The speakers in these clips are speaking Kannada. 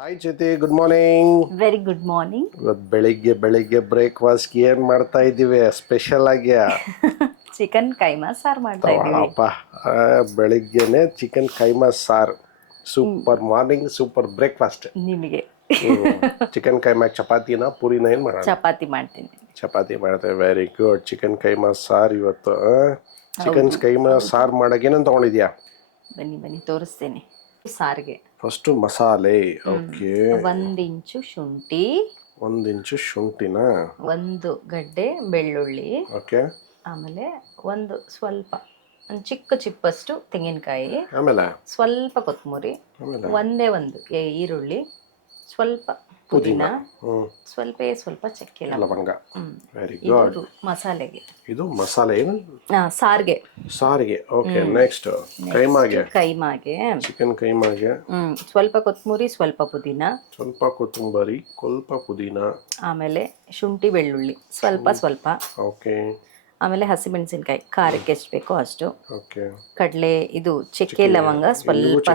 Hi Jyothi, good morning. Very good morning. ಇವತ್ತು ಬೆಳಿಗ್ಗೆ ಬ್ರೇಕ್ಫಾಸ್ಟ್ ಏನ್ ಮಾಡ್ತಾ ಇದ್ದೀವಿ ಸ್ಪೆಷಲ್ ಆಗಿ? ಚಿಕನ್ ಕೈಮಾ ಸಾರು ಮಾಡ್ತಾ ಇದೀವಿ. ಅಪ್ಪ, ಬೆಳಿಗ್ಗೆನೆ ಚಿಕನ್ ಕೈಮಾ ಸಾರು. ಸೂಪರ್ ಮಾರ್ನಿಂಗ್, ಸೂಪರ್ ಬ್ರೇಕ್ಫಾಸ್ಟ್ ನಿಮಗೆ. ಚಿಕನ್ ಕೈಮಾ ಚಪಾತಿನ ಪೂರಿನ ಏನ್ ಮಾಡೋಣ? ಚಪಾತಿ ಮಾಡ್ತೀನಿ. ಚಪಾತಿ ಮಾಡ್ತೇವೆ. Very good. ಚಿಕನ್ ಕೈಮಾ ಸಾರು ಇವತ್ತು. ಚಿಕನ್ ಕೈಮಾ ಸಾರು ಮಾಡಕ್ಕೆ ಏನಂತ ತಗೊಂಡಿದ್ಯಾ? ಬನ್ನಿ ತೋರಿಸ್ತೇನೆ. ಸಾರಿಗೆ ಫಸ್ಟ್ ಮಸಾಲೆ. ಓಕೆ. 1 ಇಂಚು ಶುಂಠಿ, 1 ಇಂಚು ಶುಂಠಿನ, 1 ಗಡ್ಡೆ ಬೆಳ್ಳುಳ್ಳಿ, ಓಕೆ. ಆಮೇಲೆ ಸ್ವಲ್ಪ ಚಿಕ್ಕ ಚಿಪ್ಪಷ್ಟು ತೆಂಗಿನಕಾಯಿ, ಆಮೇಲೆ ಸ್ವಲ್ಪ ಕೊತ್ತಂಬರಿ, ಒಂದೇ ಒಂದು ಈರುಳ್ಳಿ, ಸ್ವಲ್ಪ ಪುದೀನ, ಸ್ವಲ್ಪ ಚಕ್ಕೆ ಲವಂಗ. Very good. ಮಸಾಲೆಗೆ. ಇದು ಮಸಾಲೆ ಏನು? ಸಾರಿಗೆ. ಓಕೆ. ನೆಕ್ಸ್ಟ್ ಕೈಮಾಗೆ ಚಿಕನ್ ಕೈಮಾಗೆ ಸ್ವಲ್ಪ ಕೊತ್ತಂಬರಿ, ಸ್ವಲ್ಪ ಪುದೀನ, ಆಮೇಲೆ ಶುಂಠಿ ಬೆಳ್ಳುಳ್ಳಿ ಸ್ವಲ್ಪ, ಓಕೆ. ಆಮೇಲೆ ಹಸಿಮೆಣಸಿನಕಾಯಿ ಖಾರಕ್ಕೆ ಎಷ್ಟು ಬೇಕೋ ಅಷ್ಟು, ಓಕೆ. ಕಡಲೆ, ಇದು ಚಕ್ಕೆ ಲವಂಗ ಸ್ವಲ್ಪ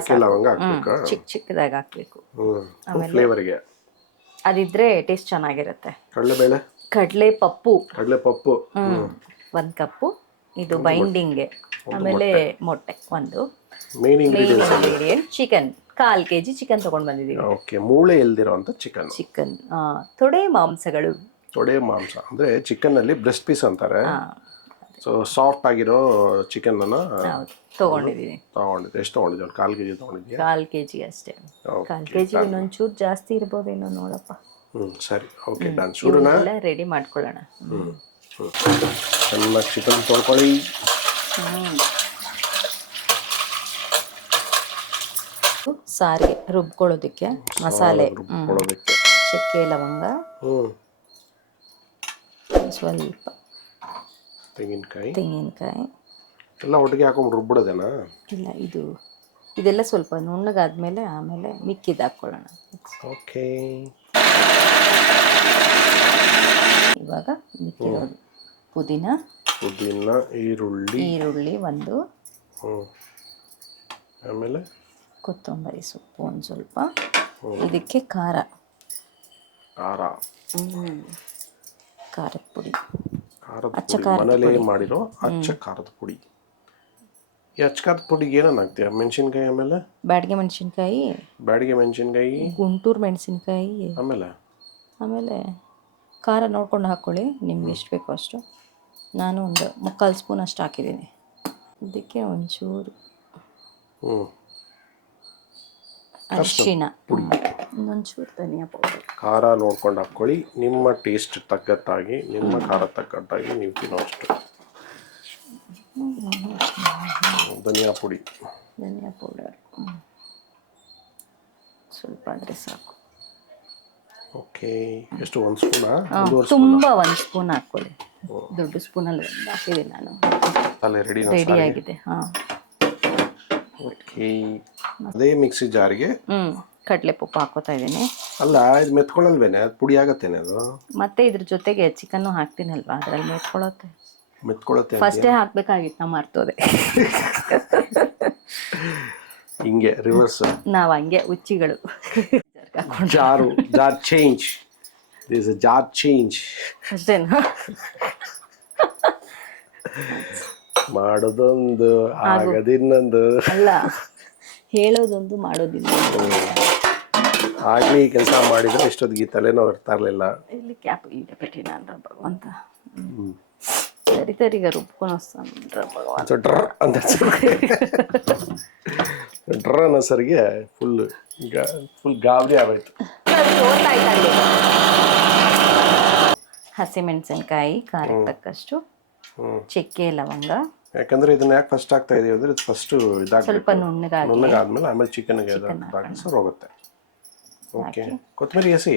ಚಿಕ್ಕದಾಗಿ ಹಾಕ್ಬೇಕು. ಆಮೇಲೆ ಫ್ಲೇವರ್ಗೆ ಅದಿದ್ರೆ ಟೇಸ್ಟ್ ಚೆನ್ನಾಗಿರುತ್ತೆ. ಕಡಲೆ ಪಪ್ಪು 1 ಕಪ್ಪು, ಇದು ಬೈಂಡಿಂಗ್ಗೆ. ಆಮೇಲೆ ಮೊಟ್ಟೆ 1. Main ingredient chicken. 1/4 kg chicken ತಗೊಂಡ್ ಬಂದಿದ್ದೀವಿ. ಓಕೆ. ಮೂಳೆ ಇಲ್ದಿರೋಂಥ ಚಿಕನ್ ತೊಡೆ ಮಾಂಸಗಳು. ತೊಡೆ ಮಾಂಸ ಅಂದ್ರೆ ಚಿಕನ್ ಅಲ್ಲಿ ಬ್ರೆಸ್ಟ್ ಪೀಸ್ ಅಂತಾರೆ. ಸೊ ಸಾಫ್ಟ್ ಆಗಿರೋ ಚಿಕನ್ ಅನ್ನ ತಗೊಂಡಿದ್ದೀನಿ. ಎಷ್ಟು ತಗೊಂಡಿದ್ದೆ? 1/4 kg ತಗೊಂಡಿದ್ಯಾ? 1/4 kg ಅಷ್ಟೇ. 1/4 kg ಇನ್ನೊಂಚೂರು ಜಾಸ್ತಿ ಇರ್ಬೋದೇನೋ ನೋಡಪ್ಪ. ಸರಿ. Okay, done. ಶುರುನಾ? ರೆಡಿ ಮಾಡ್ಕೊಳ್ಳೋಣ. ಚೆನ್ನಾಗಿ ಚಿಕನ್ ತೊಳ್ಕೊಳ್ಳಿ. ಸಾರಿಗೆ ರುಬ್ಕೊಳ್ಳೋದಕ್ಕೆ ಮಸಾಲೆ, ಚಕ್ಕೆ ಲವಂಗ, ಸ್ವಲ್ಪ ತೆಂಗಿನಕಾಯಿ ಎಲ್ಲ ಒಟ್ಟಿಗೆ ಹಾಕೊಂಡು ರುಬ್ಬಿಡೋದೇನಾ? ಇಲ್ಲ, ಇದೆಲ್ಲ ಸ್ವಲ್ಪ ನುಣ್ಣಗಾದ್ಮೇಲೆ ಆಮೇಲೆ ಮಿಕ್ಕಿದ್ದು ಹಾಕ್ಕೊಳ್ಳೋಣ. ಓಕೆ. ಇವಾಗ ಮಿಕ್ಕಿರೋದು ಪುದೀನ, ಈರುಳ್ಳಿ 1, ಆಮೇಲೆ ಕೊತ್ತಂಬರಿ ಸೊಪ್ಪು 1 ಸ್ವಲ್ಪ. ಇದಕ್ಕೆ ಖಾರದ ಪುಡಿ, ಮನೇಲಿ ಮಾಡಿರೋ ಅಚ್ಚ ಖಾರದ ಪುಡಿ. ಈ ಅಚ್ಚ ಖಾರದ ಪುಡಿಗೆ ಏನನ್ನ ಹಾಕ್ತೀಯ? ಮೆಣಸಿನ್ಕಾಯಿ, ಆಮೇಲೆ ಬ್ಯಾಡಗೆ ಮೆಣಸಿನ್ಕಾಯಿ, ಗುಂಟೂರು ಮೆಣಸಿನ್ಕಾಯಿ, ಆಮೇಲೆ ಖಾರ ನೋಡ್ಕೊಂಡು ಹಾಕ್ಕೊಳ್ಳಿ, ನಿಮ್ಗೆ ಎಷ್ಟು ಬೇಕೋ ಅಷ್ಟು. ನಾನು 1/4 ಸ್ಪೂನ್ ಅಷ್ಟು ಹಾಕಿದ್ದೀನಿ. ಇದಕ್ಕೆ ಒಂಚೂರು ಅರಿಶಿಣ, ಇನ್ನೊಂಚೂರು ಧನಿಯಾ ಪೌಡರ್. ಖಾರ ನೋಡ್ಕೊಂಡು ಹಾಕ್ಕೊಳ್ಳಿ. ನಿಮ್ಮ ಟೇಸ್ಟ್ ತಕ್ಕಟ್ಟಾಗಿ, ನಿಮ್ಮ ಖಾರ ತಕ್ಕಟ್ಟಾಗಿ ನೀವು ತಿನ್ನೋಷ್ಟು. ಧನಿಯಾ ಪೌಡರ್ ಸ್ವಲ್ಪ ಆದರೆ ಸಾಕು. ಓಕೆ. ಎಷ್ಟು? 1 ಸ್ಪೂನಾ? ತುಂಬ 1 ಸ್ಪೂನ್ ಹಾಕ್ಕೊಳ್ಳಿ. ದೊಡ್ಡ ಸ್ಪೂನಲ್ಲಿ ಹಾಕಿದ್ದೀನಿ ನಾನು. ರೆಡಿ ಆಗಿದೆ. ಓಕೆ. ಅದೇ ಮಿಕ್ಸಿ ಜಾರ್ಗೆ ಕಡಲೆ ಪಪ್ಪು ಹಾಕೋತಾ ಇದ್ದೀನಿ. ಅಲ್ಲ, ಇದು ಮೆತ್ಕೊಳ್ಳಲ್ವೇನೆ? ಅದು ಪುಡಿ ಆಗತ್ತೇನೆ ಅದು? ಮತ್ತೆ ಇದ್ರ ಜೊತೆಗೆ ಚಿಕನ್ನು ಹಾಕ್ತೀನಲ್ವಾ, ಅದ್ರಲ್ಲಿ ಮೆತ್ಕೊಳ್ಳುತ್ತೆ. ಫಸ್ಟೇ ಹಾಕ್ಬೇಕಾಗಿತ್ತು, ನಾ ಮರ್ತೋದೆ. ಹಿಂಗೆ ರಿವರ್ಸ್ ನಾವು ಹಂಗೆ ಹುಚ್ಚಿಗಳು. ಜಾರ್ ಚೇಂಜ್ ಅಷ್ಟೇನಾ? ಮಾಡೋದೊಂದು, ಆಗದಿನ್ನೊಂದು. ಅಲ್ಲ, ಹೇಳೋದೊಂದು, ಮಾಡೋದಿಲ್ಲ. ಆಗ್ಲಿ ಕೆಲಸ ಮಾಡಿದ್ರೆ ಇಷ್ಟೊತ್ತಿಗೆ ತಲೆನೋವು ಇರ್ತಾ ಇರಲಿಲ್ಲ. ಇಲ್ಲಿ ಕ್ಯಾಪ್ ಇದೆ ಪೆಟ್ಟಿನ ಅಂದ್ರ ಭಗವಂತ. ಸರಿತರಿಗ ರುಬ್ಕೊಂಡು ಭಗವಂತ. ಡ್ರ ಅನ್ನೋ ಸರಿಗೆ ಫುಲ್ ಗಾಬರಿ ಆಗೋಯ್ತು. ಹಸಿಮೆಣಸಿನಕಾಯಿ ಖಾರಕ್ಕೆ ತಕ್ಕಷ್ಟು, ಚಕ್ಕೆ ಲವಂಗ. ಯಾಕಂದ್ರೆ ಇದನ್ನ ಯಾಕೆ ಫಸ್ಟ್ ಹಾಕ್ತಾ ಇದೀವಿ ಅಂದ್ರೆ ಇದು ಫಸ್ಟ್ ಸ್ವಲ್ಪ ನುಣ್ಣಗಾದ್ಮೇಲೆ ಆಮೇಲೆ ಚಿಕನ್ಗೆ ಸರ್ ಹೋಗುತ್ತೆ. ಓಕೆ. ಕೊತ್ತಂಬರಿ ಎಸಿ,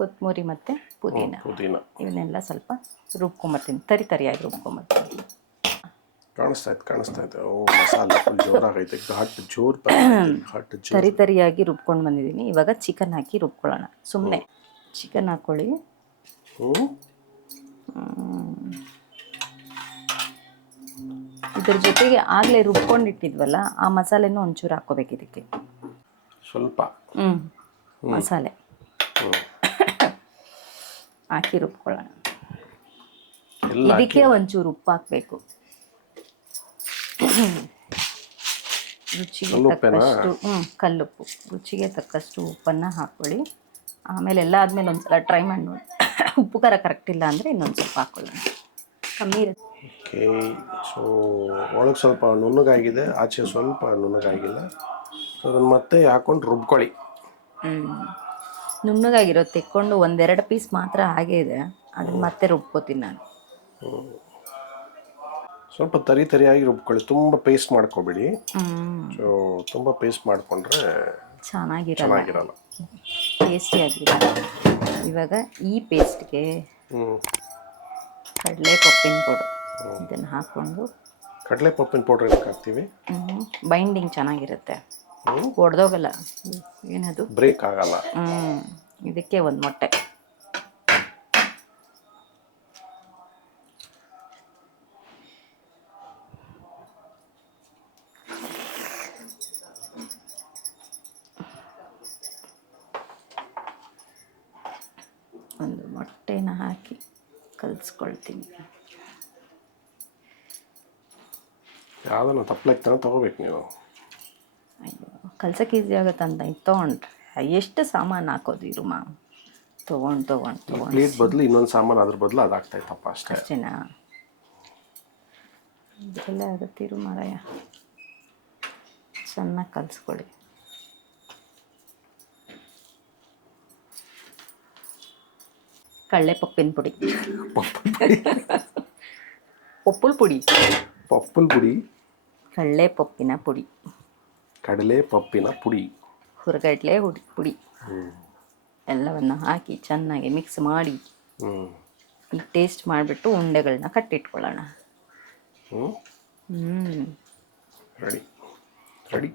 ಕೊತ್ತಂಬರಿ ಮತ್ತೆ ಪುದೀನ ಇವನ್ನೆಲ್ಲ ಸ್ವಲ್ಪ ರುಬ್ಕೊಂಬರ್ತೀನಿ. ತರಿಯಾಗಿ ರುಬ್ಕೊಂಬರ್ತೀನಿ. ಕಾಣಿಸ್ತಾ ಇತ್ತು. ಓ, ಮಸಾಲೆ ಫುಲ್ ಜೋರಾಗೈತೆ. ತರಿಯಾಗಿ ರುಬ್ಕೊಂಡು ಬಂದಿದ್ದೀನಿ. ಇವಾಗ ಚಿಕನ್ ಹಾಕಿ ರುಬ್ಕೊಳ್ಳೋಣ. ಸುಮ್ಮನೆ ಚಿಕನ್ ಹಾಕ್ಕೊಳ್ಳಿ. ಇದ್ರ ಜೊತೆಗೆ ಆಗಲೇ ರುಬ್ಕೊಂಡಿಟ್ಟಿದ್ವಲ್ಲ, ಆ ಮಸಾಲೆನೂ ಒಂಚೂರು ಹಾಕ್ಕೋಬೇಕು ಇದಕ್ಕೆ ಸ್ವಲ್ಪ. ಮಸಾಲೆ ಹಾಕಿ ರುಬ್ಕೊಳ್ಳೋಣ. ಇದಕ್ಕೆ ಒಂಚೂರು ಉಪ್ಪು ಹಾಕಬೇಕು, ರುಚಿಗೆ ತಕ್ಕಷ್ಟು. ಕಲ್ಲುಪ್ಪು, ರುಚಿಗೆ ತಕ್ಕಷ್ಟು ಉಪ್ಪನ್ನು ಹಾಕ್ಕೊಳ್ಳಿ. ಆಮೇಲೆ ಎಲ್ಲ ಆದಮೇಲೆ ಒಂದ್ಸಲ ಟ್ರೈ ಮಾಡಿ ನೋಡಿ. ಉಪ್ಪು ಖಾರ ಕರೆಕ್ಟ್ ಇಲ್ಲ ಅಂದರೆ ಇನ್ನೊಂದು ಸ್ವಲ್ಪ ಹಾಕ್ಕೊಳ್ಳೋಣ, ಕಮ್ಮಿ ಇರುತ್ತೆ. ಓಕೆ, ಸೊ ಒಳಗೆ ಸ್ವಲ್ಪ ನುಣ್ಣಗಾಗಿದೆ, ಆಚೆ ಸ್ವಲ್ಪ ನುಣ್ಣಗಾಗಿಲ್ಲ. ಸೊ ಅದನ್ನು ಮತ್ತೆ ಹಾಕೊಂಡು ರುಬ್ಕೊಳ್ಳಿ. ನುಣ್ಣಗಾಗಿರೋ ತೆಕ್ಕೊಂಡು ಒಂದೆರಡು ಪೀಸ್ ಮಾತ್ರ ಹಾಗೇ ಇದೆ, ಅದನ್ನ ಮತ್ತೆ ರುಬ್ಕೋತೀನಿ ನಾನು. ಸ್ವಲ್ಪ ತರಿಯಾಗಿ ರುಬ್ಕೊಳ್ಳಿ, ತುಂಬ ಪೇಸ್ಟ್ ಮಾಡ್ಕೋಬೇಡಿ. ಸೊ ತುಂಬ ಪೇಸ್ಟ್ ಮಾಡಿಕೊಂಡ್ರೆ ಚೆನ್ನಾಗಿರಲ್ಲ, ಟೇಸ್ಟಿಯಾಗಿರಲ್ಲ. ಇವಾಗ ಈ ಪೇಸ್ಟ್ಗೆ ಕಡಲೆಪಪ್ಪಿನ ಪೌಡರ್ ಇದನ್ನು ಹಾಕ್ಕೊಂಡು, ಕಡಲೆಪಪ್ಪಿನ ಪೌಡ್ರ್ ಏನಕ್ಕೆ ಹಾಕ್ತೀವಿ? ಬೈಂಡಿಂಗ್ ಚೆನ್ನಾಗಿರುತ್ತೆ, ಒಡೆದೋಗಲ್ಲ, ಏನದು ಬ್ರೇಕ್ ಆಗಲ್ಲ. ಇದಕ್ಕೆ ಒಂದು ಮೊಟ್ಟೆ, ಒಂದು ಮೊಟ್ಟೆನ ಹಾಕಿ ಕಲಿಸ್ಕೊಳ್ತೀನಿ. ಯಾವುದನ್ನು ತಪ್ಪಲೆಕ್ತಾನೆ ತೊಗೋಬೇಕು ನೀವು. ಅಯ್ಯೋ, ಕಲ್ಸಕ್ಕೆ ಈಸಿ ಆಗುತ್ತೆ ಅಂತ ಇದು ತೊಗೊಂಡ್ರೆ ಎಷ್ಟು ಸಾಮಾನು ಹಾಕೋದು ಇರುಮಾ, ತೊಗೊಂಡು ಪ್ಲೇಟ್ ಬದಲು ಇನ್ನೊಂದು ಸಾಮಾನು ಅದ್ರ ಬದಲು ಅದು ಆಗ್ತಾಯಿತ್ತಪ್ಪ, ಅಷ್ಟೇನಾ? ಇದೆಲ್ಲ ಆಗುತ್ತಿರು ಮಾರಾಯ. ಚೆನ್ನಾಗಿ ಕಲಿಸ್ಕೊಳ್ಳಿ. ಕಡಲೆಪಪ್ಪಿನ ಪುಡಿ, ಪಪ್ಪುಲ್ ಪುಡಿ, ಕಡಲೆಪಪ್ಪಿನ ಪುಡಿ, ಹುರಗಡ್ಲೆ ಪುಡಿ ಎಲ್ಲವನ್ನು ಹಾಕಿ ಚೆನ್ನಾಗಿ ಮಿಕ್ಸ್ ಮಾಡಿ ಟೇಸ್ಟ್ ಮಾಡಿಬಿಟ್ಟು ಉಂಡೆಗಳನ್ನ ಕಟ್ಟಿಟ್ಕೊಳ್ಳೋಣ. ರೆಡಿ.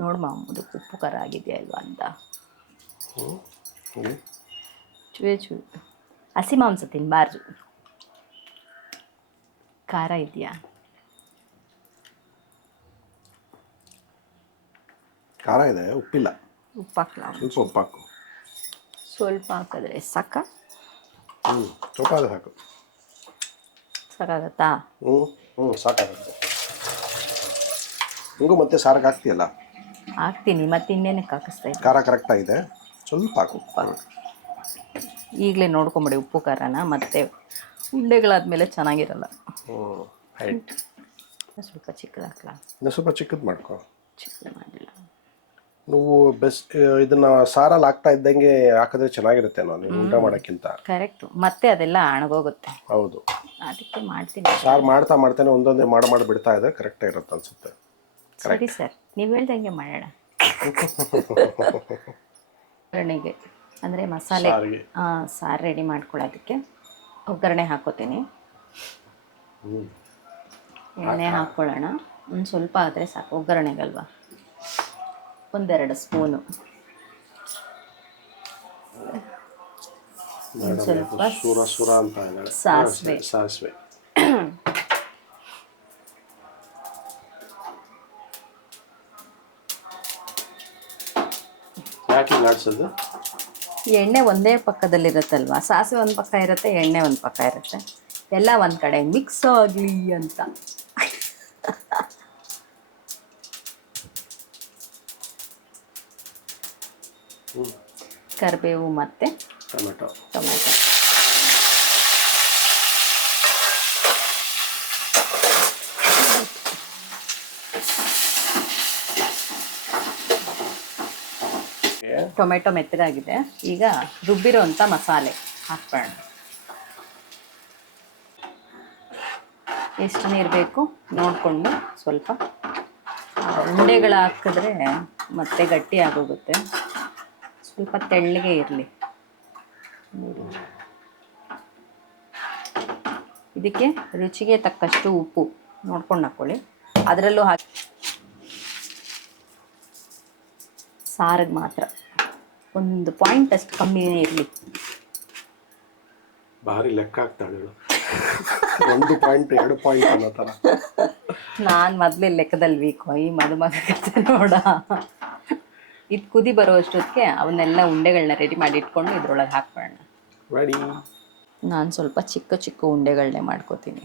ನೋಡು ಮಾಮೂದು ಉಪ್ಪು ಖಾರ ಆಗಿದೆಯಾ ಇಲ್ವಾ ಅಂತ. ಚೂ ಹಸಿ ಮಾಂಸ ತಿನ್ನಬಾರ್ದು, ಖಾರ ಇದೆಯಾ? ಖಾರ ಇದೆ, ಉಪ್ಪಿಲ್ಲ. ಉಪ್ಪು ಹಾಕ್ಲಾ? ಸ್ವಲ್ಪ ಉಪ್ಪು ಹಾಕು. ಸ್ವಲ್ಪ ಹಾಕಿದ್ರೆ ಸಾಕ? ಸ್ವಲ್ಪ ಅದು ಹಾಕು. ಸಾಕಾಗತ್ತಾ? ಸಾಕಾಗುತ್ತೆ. ಹಿಂಗೂ ಮತ್ತೆ ಸಾರಿಗೆ ಹಾಕ್ತೀಯಲ್ಲ? ಹಾಕ್ತೀನಿ, ಮತ್ತೆ ಇನ್ನೇನಕ್ಕೆ ಹಾಕಿಸ್ತಾ ಇದ್ದೀನಿ. ಖಾರ ಕರೆಕ್ಟ್ ಆಗಿದೆ, ಸ್ವಲ್ಪ ಹಾಕು. ಈಗಲೇ ನೋಡ್ಕೊಂಬಿಡಿ ಉಪ್ಪು ಖಾರನ, ಮತ್ತೆ ಉಂಡೆಗಳಾದ್ಮೇಲೆ ಚೆನ್ನಾಗಿರಲ್ಲ. ರೈಟ್. ಸ್ವಲ್ಪ ಚಿಕ್ಕದು ಹಾಕ್ಲಾ? ಇನ್ನು ಸ್ವಲ್ಪ ಚಿಕ್ಕದು ಮಾಡ್ಕೊ. ಚಿಕ್ಕದು ಮಾಡಿಲ್ಲ ನೀವು ಇದನ್ನ ಸಾರಲ್ಲಿ ಹಾಕ್ತಾ ಇದ್ದಂಗೆ ಹಾಕಿದ್ರೆ ಚೆನ್ನಾಗಿರುತ್ತೆ, ನೀವು ಊಟ ಮಾಡೋಕ್ಕಿಂತ. ಕರೆಕ್ಟು, ಮತ್ತೆ ಅದೆಲ್ಲ ಅಣಗೋಗುತ್ತೆ. ಹೌದು, ಅದಕ್ಕೆ ಮಾಡ್ತೀನಿ. ಸಾರು ಮಾಡ್ತಾನೆ ಒಂದೊಂದೇ ಮಾಡಿ ಬಿಡ್ತಾ ಇದ್ರೆ ಕರೆಕ್ಟ್ ಇರುತ್ತೆ ಅನ್ಸುತ್ತೆ. ಸರಿ ಸರ್, ನೀವು ಹೇಳ್ದಂಗೆ ಮಾಡೋಣ. ಒಗ್ಗರಣೆಗೆ ಅಂದರೆ ಮಸಾಲೆ ಸಾರು ರೆಡಿ ಮಾಡ್ಕೊಳ್ಳೋದಕ್ಕೆ ಒಗ್ಗರಣೆ ಹಾಕೋತೀನಿ. ಎಣ್ಣೆ ಹಾಕ್ಕೊಳ್ಳೋಣ, ಒಂದು ಸ್ವಲ್ಪ ಆದರೆ ಸಾಕು ಒಗ್ಗರಣೆಗಲ್ವಾ. ಒಂದೆರಡು ಸ್ಪೂನು, ಒಂದು ಸ್ವಲ್ಪ ಸಾಸಿವೆ, ಯಾಕೆ ಆಡಿಸೋದು? ಎಣ್ಣೆ ಒಂದೇ ಪಕ್ಕದಲ್ಲಿರುತ್ತಲ್ವ, ಸಾಸಿವೆ ಒಂದು ಪಕ್ಕ ಇರುತ್ತೆ, ಎಣ್ಣೆ ಒಂದು ಪಕ್ಕ ಇರುತ್ತೆ, ಎಲ್ಲ ಒಂದು ಕಡೆ ಮಿಕ್ಸ್ ಆಗಲಿ ಅಂತ. ಕರಿಬೇವು ಮತ್ತು ಟೊಮೆಟೊ. ಟೊಮೆಟೊ ಮೆತ್ತಗಾಗಿದೆ. ಈಗ ರುಬ್ಬಿರೋಂಥ ಮಸಾಲೆ ಹಾಕ್ಬೇಡ. ಎಷ್ಟು ನೀರು ಬೇಕು ನೋಡಿಕೊಂಡು, ಸ್ವಲ್ಪ ಉಂಡೆಗಳು ಹಾಕಿದ್ರೆ ಮತ್ತೆ ಗಟ್ಟಿ ಆಗೋಗುತ್ತೆ, ಸ್ವಲ್ಪ ತೆಳ್ಳಗೆ ಇರಲಿ. ಇದಕ್ಕೆ ರುಚಿಗೆ ತಕ್ಕಷ್ಟು ಉಪ್ಪು ನೋಡ್ಕೊಂಡು ಹಾಕ್ಕೊಳ್ಳಿ. ಅದರಲ್ಲೂ ಹಾಕಿ ಸಾರಿಗೆ ಮಾತ್ರ ಒಂದು ಪಾಯಿಂಟ್ ಅಷ್ಟು ಕಮ್ಮಿನೇ ಇರಲಿ. ಭಾರಿ ಲೆಕ್ಕ ಆಗ್ತಾಳೆ 1 ಪಾಯಿಂಟ್ 2 ಪಾಯಿಂಟ್ ಅನ್ನೋ ಥರ. ನಾನು ಮೊದಲೇ ಲೆಕ್ಕದಲ್ಲಿ ವೀಕು, ಈ ಮದುಮಗ ನೋಡ. ಇದು ಕುದಿ ಬರೋ ಅಷ್ಟೊತ್ತಿಗೆ ಅವನ್ನೆಲ್ಲ ಉಂಡೆಗಳನ್ನ ರೆಡಿ ಮಾಡಿ ಇಟ್ಕೊಂಡು ಇದ್ರೊಳಗೆ ಹಾಕ್ಬಿಡೋಣ. ರೆಡಿ. ನಾನು ಸ್ವಲ್ಪ ಚಿಕ್ಕ ಚಿಕ್ಕ ಉಂಡೆಗಳನ್ನೇ ಮಾಡ್ಕೋತೀನಿ.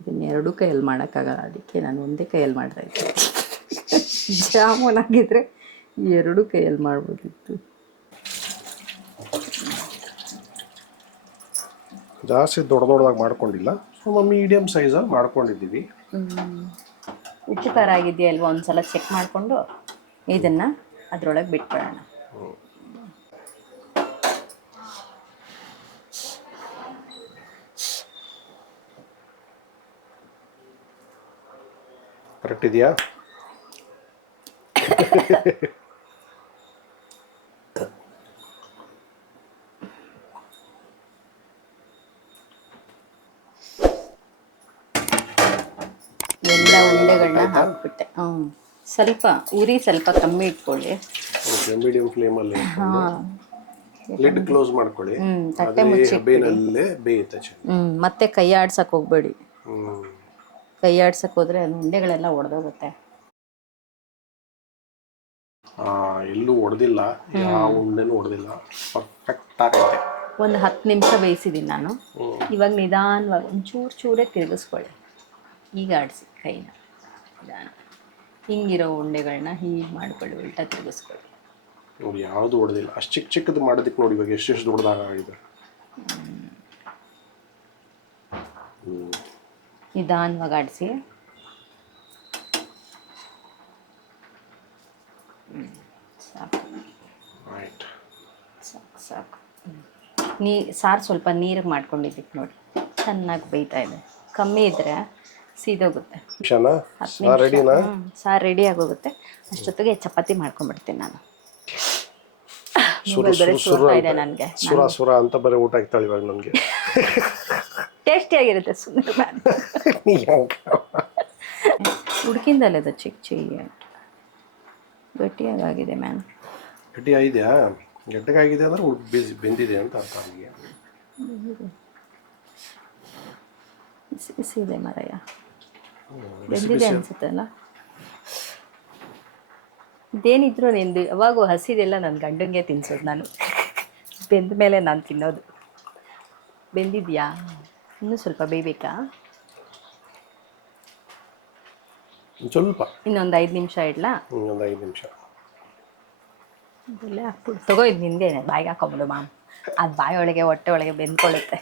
ಇದನ್ನ ಎರಡೂ ಕೈಯಲ್ಲಿ ಮಾಡೋಕ್ಕಾಗಲ್ಲ, ಅದಕ್ಕೆ ನಾನು ಒಂದೇ ಕೈಯಲ್ಲಿ ಮಾಡ್ತಾಯಿದ್ದೆ. ಜಾಮೂನ್ ಆಗಿದ್ರೆ ಎರಡೂ ಕೈಯಲ್ಲಿ ಮಾಡ್ಬೋದಿತ್ತು. ಜಾಸ್ತಿ ದೊಡ್ಡದಾಗಿ ಮಾಡ್ಕೊಂಡಿಲ್ಲ, ಸ್ವಲ್ಪ ಮೀಡಿಯಮ್ ಸೈಜಲ್ಲಿ ಮಾಡ್ಕೊಂಡಿದ್ದೀವಿ. ಉಪ್ಪು ಖಾರ ಆಗಿದೆಯಾ ಅಲ್ವಾ ಒಂದ್ಸಲ ಚೆಕ್ ಮಾಡಿಕೊಂಡು ಇದನ್ನು ಅದರೊಳಗೆ ಬಿಟ್ಬಿಡೋಣ. ಕರೆಕ್ಟ್ ಇದೆಯಾ? ಎಲ್ಲ ಉಂಡೆಗಳನ್ನ ಹಾಕ್ಬಿಟ್ಟೆ. ಸ್ವಲ್ಪ ಉರಿ ಸ್ವಲ್ಪ ಕಮ್ಮಿ ಇಟ್ಕೊಳ್ಳಿ. ಮೀಡಿಯಂ ಫ್ಲೇಮಲ್ಲಿ ಲಿಡ್ ಕ್ಲೋಸ್ ಮಾಡ್ಕೊಳ್ಳಿ. ತಟ್ಟೆ ಮುಚ್ಚಿಟ್ಬಿಡಿ. ಬೇಯುತ್ತೆ. ಮತ್ತೆ ಕೈ ಆಡ್ಸಕ್ಕೆ ಹೋಗ್ಬೇಡಿ. ಕೈ ಆಡ್ಸಕ್ಕೆ ಹೋದ್ರೆ ಅದು ಉಂಡೆಗಳೆಲ್ಲ ಒಡೆದೋಗುತ್ತೆ. ಎಲ್ಲೂ ಒಡೆದಿಲ್ಲ, ಯಾವ ಉಂಡೆನೂ ಒಡೆದಿಲ್ಲ, ಪರ್ಫೆಕ್ಟ್ ಆಗುತ್ತೆ. ಒಂದು 10 ನಿಮಿಷ ಬೇಯಿಸಿದ್ದೀನಿ ನಾನು. ಇವಾಗ ನಿಧಾನವಾಗಿ ಒಂಚೂರು ಚೂರೇ ತಿರುಗಿಸ್ಕೊಳ್ಳಿ. ಈಗ ಆಡಿಸಿ ಕೈನ ನಿಧಾನ. ಹಿಂಗಿರೋ ಉಂಡೆಗಳನ್ನ ಹೀಗೆ ಮಾಡ್ಕೊಳ್ಳಿ, ಉಲ್ಟಾ ತಿರುಗಿಸ್ಕೊಳ್ಳಿ. ನೋಡಿ ಯಾವುದು ಹೊಡೆದಿಲ್ಲ. ಅಷ್ಟು ಚಿಕ್ಕ ಚಿಕ್ಕದು ಮಾಡೋದಕ್ಕೆ ನೋಡಿ ಇವಾಗ ಎಷ್ಟು ದೊಡ್ಡದಾಗಿದೆ. ನಿಧಾನವಾಗಿ ಆಡಿಸಿ. ಸಾಕು ಸಾಕು ಸಾಕು. ಸಾರು ಸ್ವಲ್ಪ ನೀರಿಗೆ ಮಾಡ್ಕೊಂಡಿದ್ದಕ್ಕೆ ನೋಡಿ ಚೆನ್ನಾಗಿ ಬೇಯ್ತಾ ಇದೆ. ಕಮ್ಮಿ ಇದ್ದರೆ ಸೀದೋಗುತ್ತೆ. ಸಾರು ರೆಡಿ ಆಗೋಗುತ್ತೆ. ಅಷ್ಟೊತ್ತಿಗೆ ಚಪಾತಿ ಮಾಡ್ಕೊಂಡ್ಬಿಡ್ತೀನಿ ನಾನು. ಇದೆ ನನಗೆ ಸುರ ಅಂತ ಬರೀ ಊಟ ಆಗ್ತಾಳೆ ಇವಾಗ ನನಗೆ. ಟೇಸ್ಟಿಯಾಗಿರುತ್ತೆ. ಸುಮ್ಮನೆ ಹುಡುಕಿಂದಲ್ಲ ಅದು ಚಿಕ್ಕ ಚಿಕ್ಕ ಗಟ್ಟಿಯಾಗಿದೆ ಮ್ಯಾಮ್. ಗಟ್ಟಿಯಾಗಿದೆಯಾ? ಗಟ್ಟಿಗಾಗಿದೆ ಅಂದ್ರೆ ಬೆಂದಿದೆ ಅಂತ ಅರ್ಥ. ನನಗೆ ಬಿಸಿ ಬಿಸಿ ಇದೆ ಮರಯ್ಯ. ಬೆಂದಿದೆ ಅನ್ಸುತ್ತಲ್ಲ. ಇದೇನಿದ್ರು ನಿಂದು ಯಾವಾಗೂ ಹಸಿದೆಲ್ಲ ನನ್ನ ಗಂಡಂಗೆ ತಿನ್ಸೋದು ನಾನು. ಬೆಂದ ಮೇಲೆ ನಾನು ತಿನ್ನೋದು. ಬೆಂದಿದ್ಯಾ? ಇನ್ನೂ ಸ್ವಲ್ಪ ಬೇಯಬೇಕಾ? ಸ್ವಲ್ಪ ಇನ್ನೊಂದು 5 ನಿಮಿಷ ಇಡ್ಲಾ? ಇನ್ನೊಂದು 5 ನಿಮಿಷ ಇದೆಲ್ಲ ಹಾಕ್ಬಿಟ್ಟು ತಗೋ. ಇದು ನಿಂದೆ, ಬಾಯಿಗೆ ಹಾಕೊಂಬಿಡು ಮಾಮ್. ಅದು ಬಾಯಿ ಒಳಗೆ ಹೊಟ್ಟೆ ಒಳಗೆ ಬೆಂದ್ಕೊಳ್ಳುತ್ತೆ.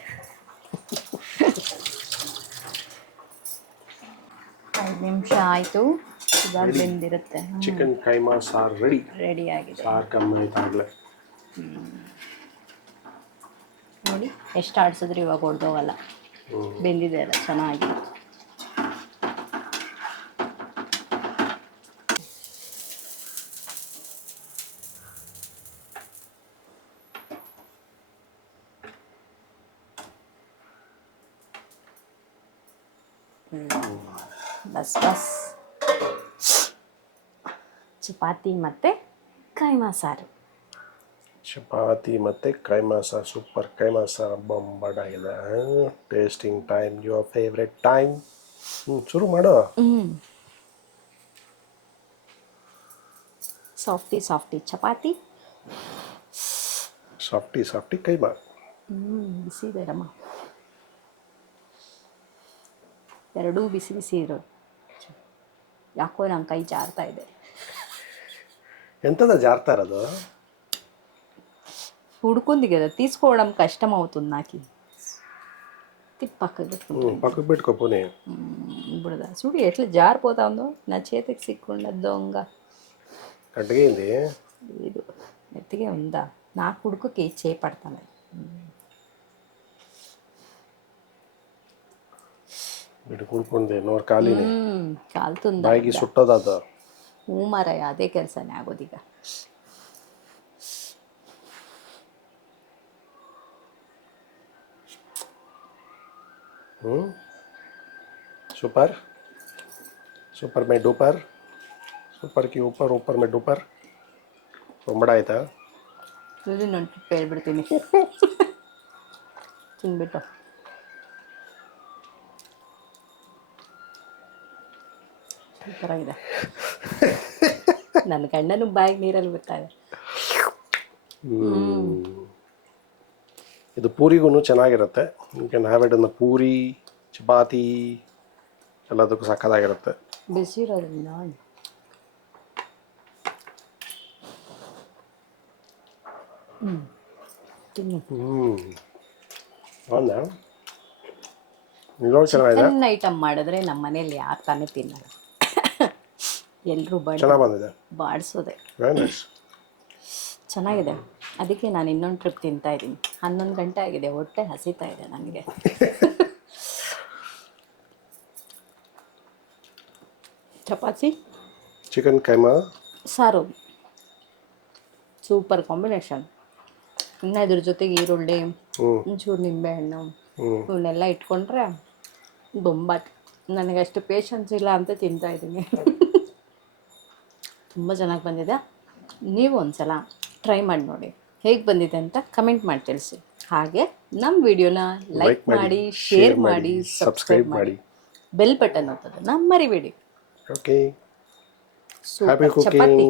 5 ನಿಮಿಷ ಆಯಿತು. ಇವಾಗ ಬೆಂದಿರುತ್ತೆ. ಚಿಕನ್ ಕೈಮಾ ಸಾರು ರೆಡಿ ಆಗಿದೆ. ಸಾರು ಕಮ್ಮಿ ಆಯ್ತಾಗಲೇ ನೋಡಿ ಎಷ್ಟು ಆಡಿಸಿದ್ರು ಇವಾಗ ಹೊಡೆದೋಗಲ್ಲ. ಬೆಂದಿದೆ ಅಲ್ಲ ಚೆನ್ನಾಗಿ. Bus bus. ಚಪಾತಿ ಮತ್ತು ಕೈಮಾ ಸಾರು. ಚಪಾತಿ ಮತ್ತು ಕೈಮಾ ಸಾರು. ಸೂಪರ್. ಕೈಮಾ ಸಾರು ಬೊಂಬಾಟಾಗಿದೆ. Tasting time, your favourite time. ಶುರು ಮಾಡೋ. ಸಾಫ್ಟಿ ಸಾಫ್ಟಿ ಚಪಾತಿ, ಸಾಫ್ಟಿ ಸಾಫ್ಟಿ ಕೈಮಾ. ಬಿಸಿ ಇದೆ ರಮ್ಮ. ಎರಡೂ ಬಿಸಿ ಬಿಸಿ ಇರೋದು. ಯಾಕೋ ನನ್ನ ಕೈ ಜಾರ್ತಾ ಇದೆ. ಎಂತದ ಜಾರ್ತಾ ಇರೋದು? ಹುಡ್ಕೊಂದಿಗೆ తీసుకోవడం కష్టం అవుతుంది నాకు. పక్కకు పెట్టుకో పోనీ. ఇప్పుడు చూడు ఎట్లా జారిపోతుందో నా చేతికి సిక్కుండా దొంగ. గట్టిగా అయింది. ఇది మెత్తగా ఉందా? నాకు ఉడుకుకి చేపడతాను. ಬಿಡು ಕುಡ್ಕೊಂಡೆ ನೋರ್ ಕಾಲಿನೇ ಕಾಲ್ತುಂದ ಬಾಯಿಗೆ ಸುಟ್ಟೋದಾದ. ಹ್ಞೂ ಮಾರಾಯ, ಅದೇ ಕೆಲಸನೇ ಆಗೋದೀಗ. सुपर सुपर में डुपर, सुपर की ऊपर, ऊपर में डुपर. बड़ा आयता. ಇದು ನೋಡಿ ಹೇಳ್ಬಿಡ್ತೀನಿ. ತಿನ್ಬಿಟ್ಟು ಸೂಪರಾಗಿದೆ. ನನ್ನ ಗಂಡನು ಬಾಯಿಗೆ ನೀರಲ್ಲಿ ಬರ್ತಾಯಿದೆ. ಇದು ಪೂರಿಗೂ ಚೆನ್ನಾಗಿರುತ್ತೆ. You can have it in the puri, chapati ಎಲ್ಲದಕ್ಕೂ ಸಕ್ಕತ್ತಾಗಿರುತ್ತೆ. ಬಿಸಿ ಇರೋದ್ರಿಂದ ತಿನ್ನು. ಹೌದಾ? ಇಲ್ಲೋಗಿ ಚೆನ್ನಾಗಿದೆ. ಚಿಕನ್ ಐಟಮ್ ಮಾಡಿದ್ರೆ ನಮ್ಮ ಮನೇಲಿ ಯಾರು ತಾನೇ ತಿನ್ನಲ್ಲ. ಎಲ್ಲರೂ ಚೆನ್ನಾಗಿ ಬಂದಿದೆ. ಬಾಡಿಸೋದೆ. Very nice. ಚೆನ್ನಾಗಿದೆ. ಅದಕ್ಕೆ ನಾನು ಇನ್ನೊಂದು ಟ್ರಿಪ್ ತಿಂತಾ ಇದ್ದೀನಿ. 11 ಗಂಟೆ ಆಗಿದೆ, ಹೊಟ್ಟೆ ಹಸಿತಾ ಇದೆ ನನಗೆ. ಚಪಾತಿ ಚಿಕನ್ ಕೈಮಾ ಸಾರು ಸೂಪರ್ ಕಾಂಬಿನೇಷನ್. ಇನ್ನು ಇದ್ರ ಜೊತೆಗೆ ಈರುಳ್ಳಿ, ಒಂಚೂರು ನಿಂಬೆಹಣ್ಣು ಇವನ್ನೆಲ್ಲ ಇಟ್ಕೊಂಡ್ರೆ ಬೊಂಬಾಟ್. ನನಗೆ ಅಷ್ಟು ಪೇಷನ್ಸ್ ಇಲ್ಲ ಅಂತ ತಿಂತಾ ಇದ್ದೀನಿ. ತುಂಬ ಚೆನ್ನಾಗಿ ಬಂದಿದೆ. ನೀವು ಒಂದ್ಸಲ ಟ್ರೈ ಮಾಡಿ ನೋಡಿ, ಹೇಗೆ ಬಂದಿದೆ ಅಂತ ಕಮೆಂಟ್ ಮಾಡಿ ತಿಳಿಸಿ. ಹಾಗೆ ನಮ್ಮ ವಿಡಿಯೋನ ಲೈಕ್ ಮಾಡಿ, ಶೇರ್ ಮಾಡಿ, ಸಬ್ಸ್ಕ್ರೈಬ್ ಮಾಡಿ, ಬೆಲ್ ಬಟನ್ ಒತ್ತೋದನ್ನ ಮರಿಬೇಡಿ. ಓಕೆ. ಸೂಪರ್ ಚಪಾತಿ.